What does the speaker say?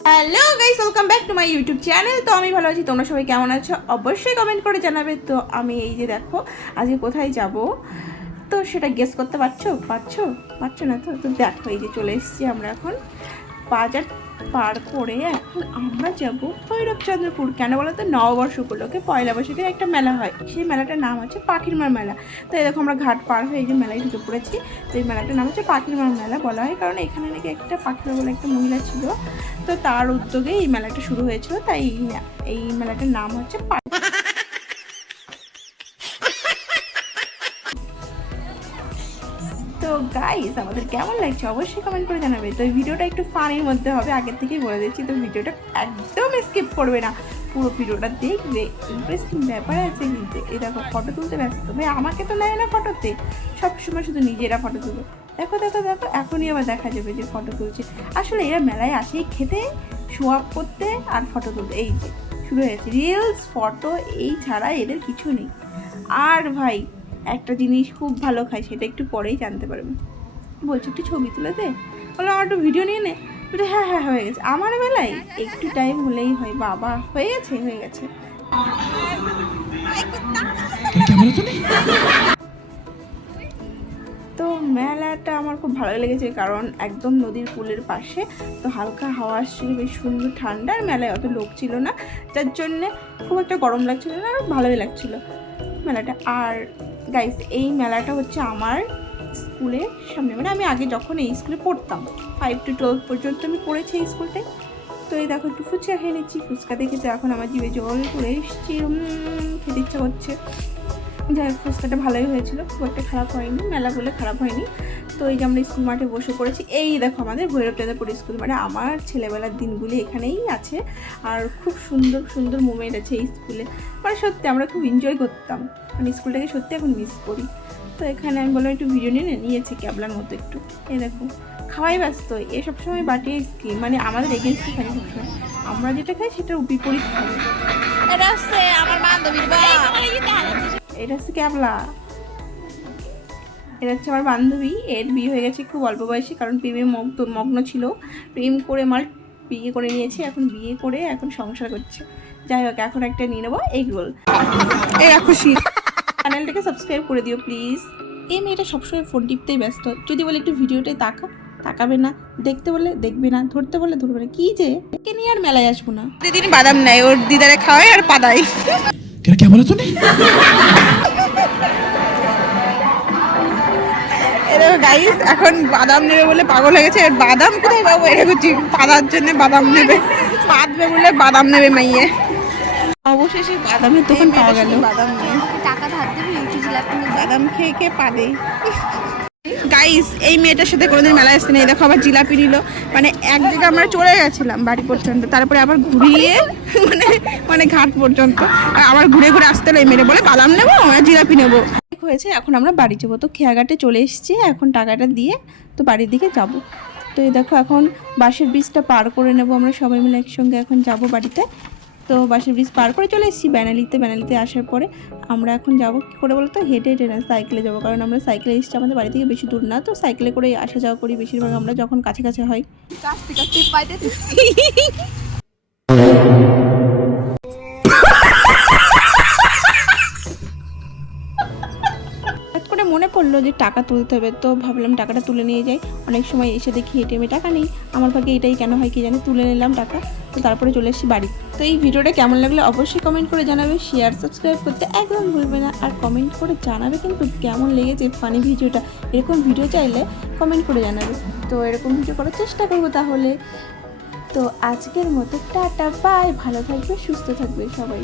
Hello guys, welcome back to my YouTube channel. তো আমি ভালো আছি, তোমরা সবাই কেমন আছো অবশ্যই কমেন্ট করে জানাবে। তো আমি এই যে দেখো আজকে কোথায় যাব, তো সেটা গেস করতে পারছো না? তো তো দেখো এই যে চলে এসেছি আমরা এখন বাজার পার করে। এখন আমরা যাব ভৈরবচন্দ্রপুর। কেন বলো তো, নববর্ষ উপলক্ষে পয়লা বৈশাখের একটা মেলা হয়, সেই মেলাটার নাম হচ্ছে পাখির মার মেলা। তো এই দেখো আমরা ঘাট পার হয়ে এই যে মেলায় ঢুকে পড়েছি। তো এই মেলাটার নাম হচ্ছে পাখির মার মেলা বলা হয়, কারণ এখানে নাকি একটা পাখির বলে একটা মহিলা ছিল, তো তার উদ্যোগে এই মেলাটা শুরু হয়েছিল, তাই এই মেলাটার নাম হচ্ছে তো গাইস, আমাদের কেমন লাগছে অবশ্যই কমেন্ট করে জানাবে। তো এই ভিডিওটা একটু ফানির মধ্যে হবে, আগের থেকেই বলে দিচ্ছি। তো ভিডিওটা একদম স্কিপ করবে না, পুরো ভিডিওটা দেখবে। ইন্টারেস্টিং ব্যাপার আছে কিন্তু। এই দেখো ফটো তুলতে ব্যস্ত ভাই, আমাকে তো নেয় না ফটোতে, সবসময় শুধু নিজেরা ফটো তুলে। দেখো দেখো দেখো, এখনই আবার দেখা যাবে যে ফটো তুলছে। আসলে এরা মেলায় আসেই খেতে, শো আপ করতে আর ফটো তুলতে। এই যে শুরু হয়েছে রিলস, ফটো, এই ছাড়া এদের কিছু নেই। আর ভাই একটা জিনিস খুব ভালো খায়, সেটা একটু পরেই জানতে পারবে। বলছি একটু ছবি তুলে দে, বললাম আমার একটু ভিডিও নিয়ে নে। বলছে হ্যাঁ হ্যাঁ হয়ে গেছে। আমার বেলায় একটু টাইম হলেই হয়, বাবা হয়ে গেছে। তো মেলাটা আমার খুব ভালো লেগেছে, কারণ একদম নদীর কূলের পাশে, তো হালকা হাওয়া আসছিল, বেশ সুন্দর ঠান্ডা। আর মেলায় অত লোক ছিল না, যার জন্যে খুব একটা গরম লাগছিল না, আর ভালোই লাগছিলো মেলাটা। আর গাইস, এই মেলাটা হচ্ছে আমার স্কুলের সামনে, মানে আমি আগে যখন এই স্কুলে পড়তাম 5 to 12 পর্যন্ত আমি পড়েছি এই স্কুলটায়। তো এই দেখো একটু ফুচকা খেয়ে নিচ্ছি। ফুচকা দেখে তো এখন আমার জিভে জল করে এসেছি, খেতে ইচ্ছা করছে। যাই হোক, ফুচকাটা ভালোই হয়েছিল, খুব একটা খারাপ হয়নি, মেলা বলে খারাপ হয়নি। তো এই যে আমরা স্কুল মাঠে বসে পড়েছি। এই দেখো আমাদের ভৈরবচন্দ্রপুর স্কুল, মানে আমার ছেলেবেলার দিনগুলি এখানেই আছে। আর খুব সুন্দর সুন্দর মোমেন্ট আছে এই স্কুলে, মানে সত্যি আমরা খুব এনজয় করতাম, মানে স্কুলটাকে সত্যি এখন মিস করি। তো এখানে আমি বললাম একটু ভিডিও নিয়েছি ক্যাবলার মতো একটু। এই দেখো খাওয়াই ব্যস্ত, এ সবসময় বাটিয়ে স্কিম, মানে আমাদের এগেনস্টে খাই সবসময়। আমরা যেটা খাই সেটার বিপরীত খাই। এটা হচ্ছে আমার বান্ধবীর এটা হচ্ছে ক্যাবলা, এটা হচ্ছে আমার বান্ধবী। এর বিয়ে হয়ে গেছে খুব অল্প বয়সে, কারণ প্রেমে মগ্ন ছিল। প্রেম করে বিয়ে করে নিয়েছে, এখন বিয়ে করে এখন সংসার করছে। যাই হোক, এখন একটা নিয়ে নেবো এগ রোল। এই খুশি, চ্যানেলটাকে সাবস্ক্রাইব করে দিও প্লিজ। এই মেয়েটা সবসময় ফোন টিপতেই ব্যস্ত, যদি বলে একটু ভিডিওটাই তাকাবে না, দেখতে বলে দেখবে না, ধরতে বলে ধরবে না। কি যে কে নিয়ে আর মেলায় আসবো না। দিদিন বাদাম নেয়, ওর দিদারে খাওয়ায় আর পাদাই। क्या बोला तूने? গাইস এখন বাদাম নেবে বলে পাগল হয়ে গেছে। বাদাম কোথায় পাবো, এটা করছি পাদার জন্য বাদাম নেবে, পাদবে বলে বাদাম নেবে মাইয়ে। অবশেষে বাদামের দোকান পাওয়া গেল। বাদাম নিয়ে টাকা ধার দেবে, বাদাম খেয়ে খেয়ে পাদে। গাইস, এই মেয়েটার সাথে কোনোদিন মেলায় আসতে নেই। দেখো আবার জিলাপি নিল, মানে এক জায়গায় আমরা চলে গেছিলাম বাড়ি পর্যন্ত, তারপরে আবার ঘুরিয়ে মানে ঘাট পর্যন্ত, আর আবার ঘুরে ঘুরে আসতে হলো। এই মেয়েটা বলে বাদাম নেবো আর জিলাপি নেবো হয়েছে। এখন আমরা বাড়ি যাবো, তো খেয়াঘাটে চলে এসেছি, এখন টাকাটা দিয়ে তো বাড়ির দিকে যাব। তো এই দেখো এখন বাঁশের ব্রিজটা পার করে নেব আমরা সবাই মিলে একসঙ্গে, এখন যাব বাড়িতে। তো বাঁশের ব্রিজ পার করে চলে এসেছি ব্যানালিতে আসার পরে আমরা এখন যাবো কী করে বলো তো, হেঁটে না সাইকেলে যাবো, কারণ আমরা সাইকেলে এসেছি, আমাদের বাড়ি থেকে বেশি দূর না, তো সাইকেলে করে আসা যাওয়া করি বেশিরভাগ আমরা যখন কাছে হয়। করে মনে পড়লো যে টাকা তুলতে হবে, তো ভাবলাম টাকাটা তুলে নিয়ে যাই। অনেক সময় এসে দেখি এটিএমে টাকা নেই, আমার ভাগে এটাই কেন হয় কি জানি, তুলে নিলাম টাকা। তো তারপরে চলে এসেছি বাড়ি। তো এই ভিডিওটা কেমন লাগলে অবশ্যই কমেন্ট করে জানাবে, শেয়ার সাবস্ক্রাইব করতে একদম ভুলবে না। আর কমেন্ট করে জানাবে কিন্তু কেমন লেগেছে ফানি ভিডিওটা। এরকম ভিডিও চাইলে কমেন্ট করে জানাবে, তো এরকম ভিডিও করার চেষ্টা করবো তাহলে। তো আজকের মতো টাটা বাই, ভালো থাকবে সুস্থ থাকবে সবাই।